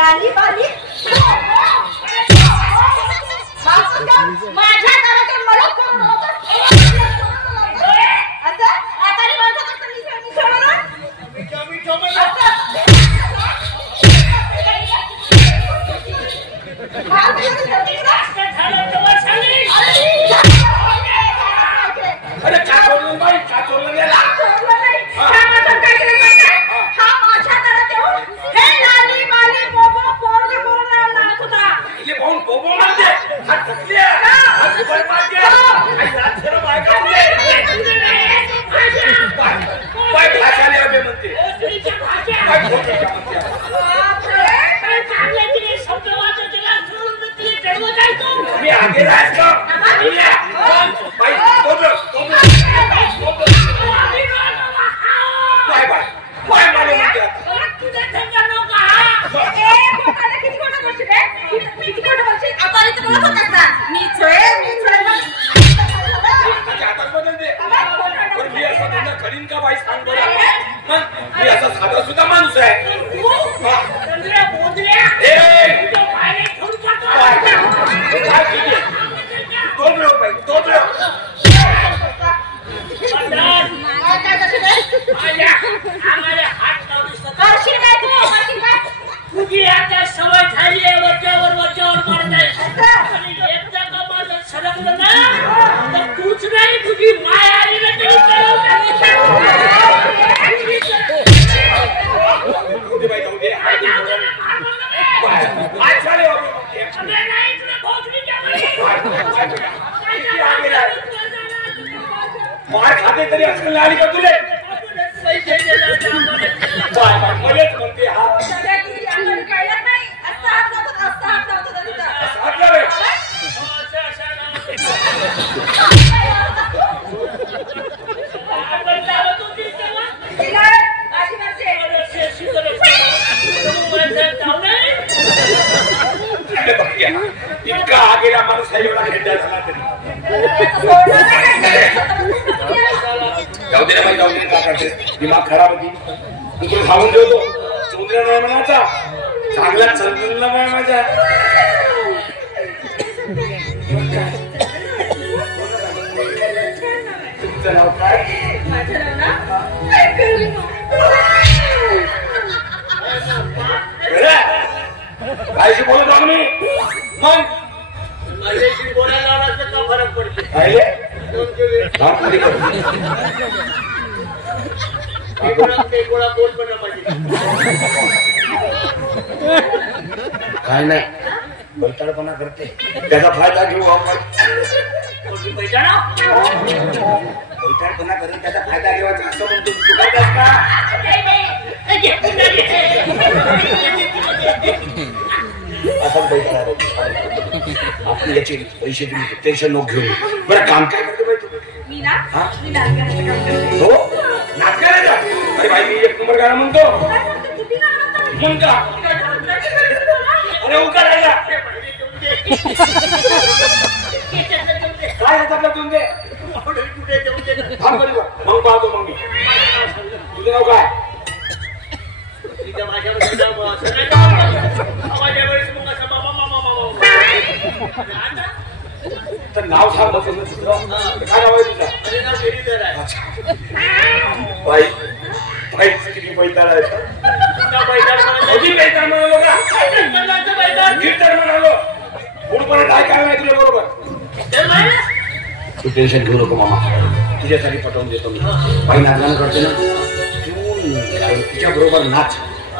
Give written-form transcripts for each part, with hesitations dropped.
लाली बाली माझ्या घरात मला कोण होतं आता आता मी म्हणतो कसं मी सोडणार मी जमला अरे का बोलू बाई का बोलू गेला मी आगे राहायचं करीन का बाई सांग बरं मी असा साधा सुद्धा माणूस आहे तुझी आता सवय झाली आहे वरच्यावर मारत आहे एकदा का माझं सरकलं ना तर तूच नाही तुझी माय आली ना तरी मार खाते तरी असेल आली का तुले मलाच म्हणते हा इतका आगेला माणूस आहे एवढा खेळता झाला तरी जाऊ दे ना बाई जाऊ दे का करते दिमाग खराब होती तुला खाऊन ठेवतो चोंदऱ्या नाही म्हणायचा चांगला चंदनला नाही माझ्या तुमचं नाव काय कायशी बोलत आहो मी मग बोलायला का फरक पडते काय नाही बैताळपणा करते त्याचा फायदा घेऊ आपण बैताळपणा करून त्याचा फायदा घ्यायचा असं म्हणतो तू काय का असं बैताळ आपली याची पैसे टेन्शन नको घेऊ बरं काम काय करते बाई तू हो नाच करायचा अरे भाई मी एक नंबर गाणं म्हणतो म्हण का अरे उका राहिला काय हातातला देऊन दे थांब बरी बा मग पाहतो मग मी तुझं नाव काय तर नाव सांग काय नाव आहे तुझं बाई बाई किती पैताळ आहे पैताळ म्हणालो का कीर्तन म्हणालो गुडपणा काय काय नाही तुला बरोबर तू टेन्शन घेऊ नको मामा तुझ्यासाठी पटवून देतो मी बाई नाचगाणं करते ना तिच्या बरोबर नाच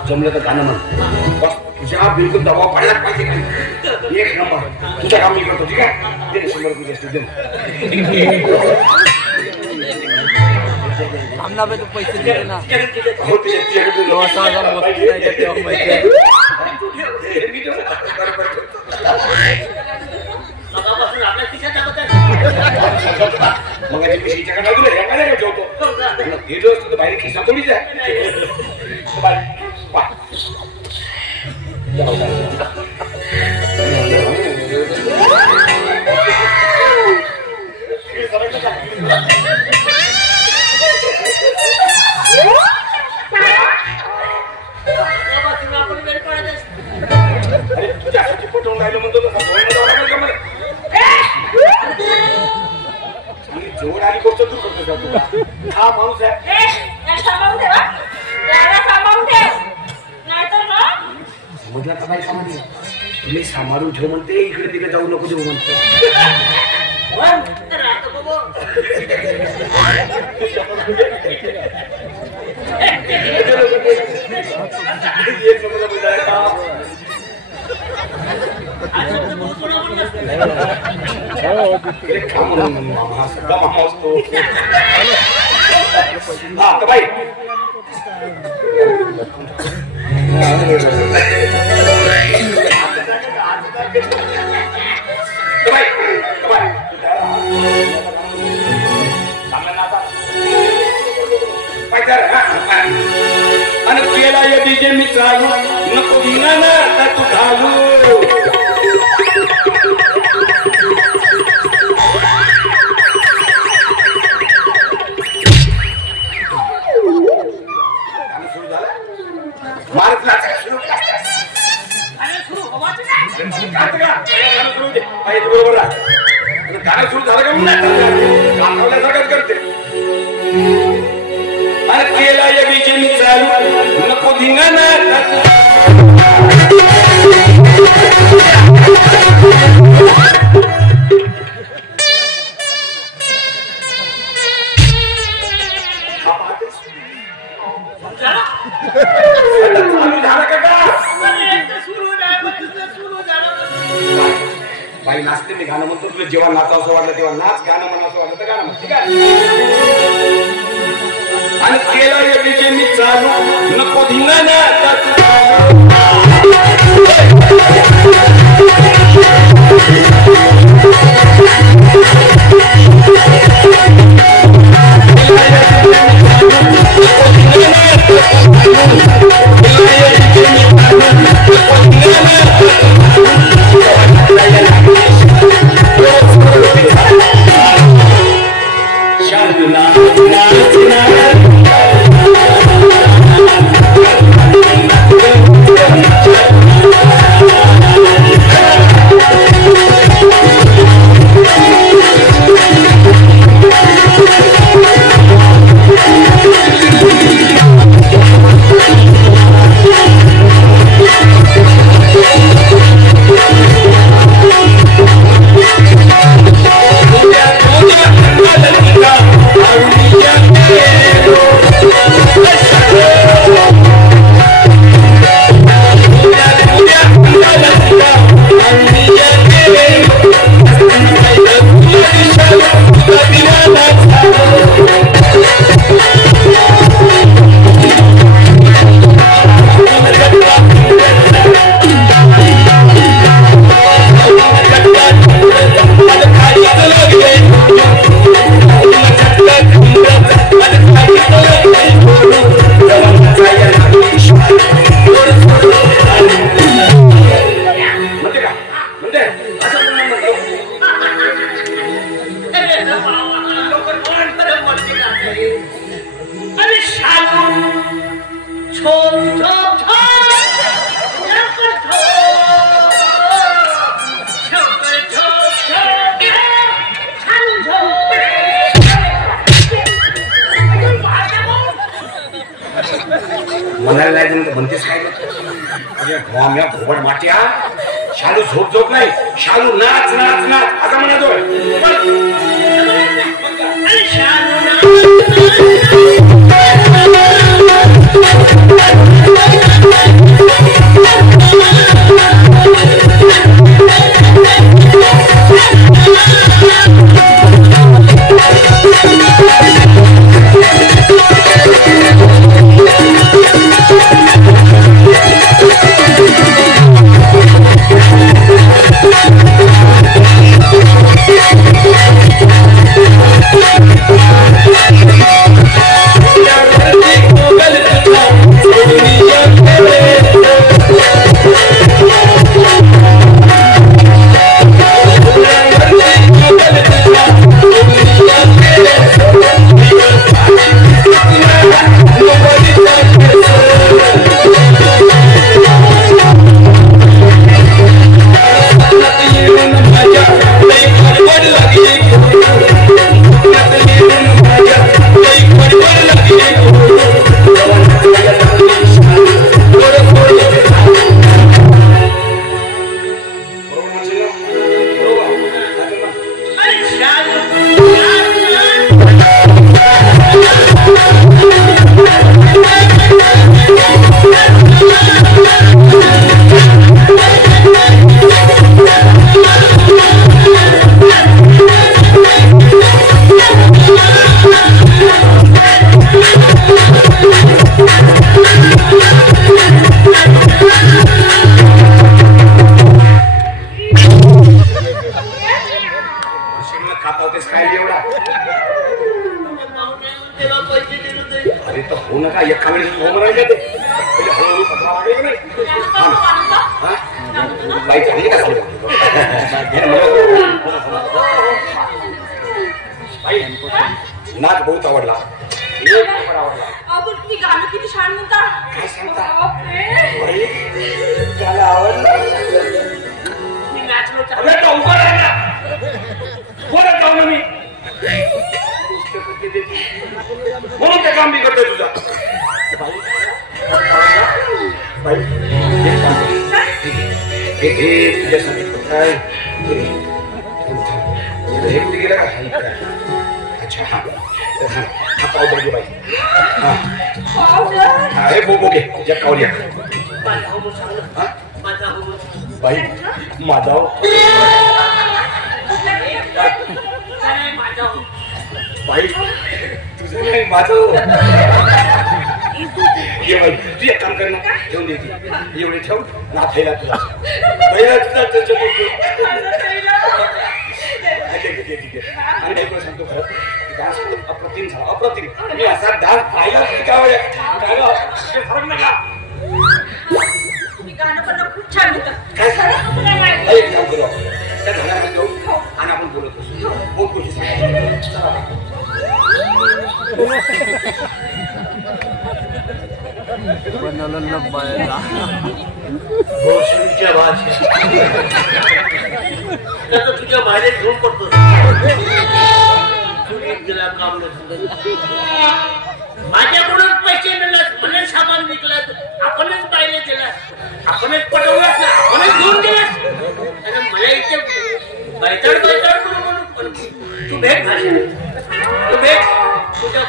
जमलं तर गाणं म्हण बस तुझ्या बिलकुल दबाव पडलाच पाहिजे काय एक नंबर तुझं काम मी करतो ठीक आहे दे 100 रुपये स्टुडंट आमना पे तो पैसे दे ना हो तुझ्याकडे 9000 मोठी नाही का तेव्हा माहिती मगापासून आपल्या खिशात मग मी खिशाकडे तुला हे काय ठेवतो हे जो असतो बाहेर खिसा थोडीच आहे आपण वेळ पडत अरे तुझ्यासाठी पटवून राहिलं म्हणतो तसा जोड आली गोष्ट दूर करतो तुला हा माणूस आहे समजला का बाई सामान्य तुम्ही सांभाळून ठेव म्हणते इकडे तिकडे जाऊ नको देऊ म्हणतो मामा सगळा मामा असतो हा तर बाई आणि केला या डीजे मी चालू नको भिना ना तू घालू मारत बरोबर गाणं सुरू झालं का म्हणून करते अरे केला या बीजे मी चालू नको धिंगाणा बाई नाचते मी गाणं म्हणतो तुला जेव्हा नाचावं असं वाटलं तेव्हा नाच गाणं म्हणा असं वाटलं तर गाणं म्हण ठीक आहे आणि केलं या डीजे मी चालू नको धिंगाणा म्हणायला नाही म्हणतेस काय घोबड माट्या शालू झोप झोप नाही शालू नाच नाच नाच असं म्हणतो लागले की नाही हा? बाई चांगली का सांगतो बाई नाच बहुत आवडला एक नंबर आवडला आपण ती गाणं किती छान म्हणता काय सांगता बापरे. बाई त्याला आवडलं मी नाचलो तर अबे तो उभा राहा ना बोलत जाऊ ना मी म्हणून ते काम बिघडतंय तुझा बाई हे काम हे तुझ्यासाठी काय हे कुठे गेलं का अच्छा हा हा पावडर घे बाई हा हे बो घे तुझ्या कावल्या माझा हो सांगलं हा माझा हो बाई माझा नाही माझा हो बाई तुझं नाही माझं ये बाई तू एक काम कर ना ठेवून देते एवढे ठेव ना खायला तुला पहिला तुझा ठीक आहे आणि एक वेळ सांगतो खरं डान्स अप्रतिम झाला अप्रतिम मी असा डान्स पाहिला फरक नका तुम्ही गाणं पण खूप छान होतं काय सांगा तुला माहिती एक काम करू आपण त्या घरामध्ये जाऊ आणि आपण बोलत बसू बहुत गोष्टी सांगा बनवलं लब्बायला भोसडीच्या भाषा त्याचं तुझ्या बाहेर घेऊन पडतो गेला काम माझ्याकडून पैसे मिळत म्हणून सामान विकलात आपणच पाहिले दिलास आपणच पटवलास ना आपणच घेऊन दिलास आणि मला इथे बैताड म्हणून तू भेट भाषा तू भेट तुझ्या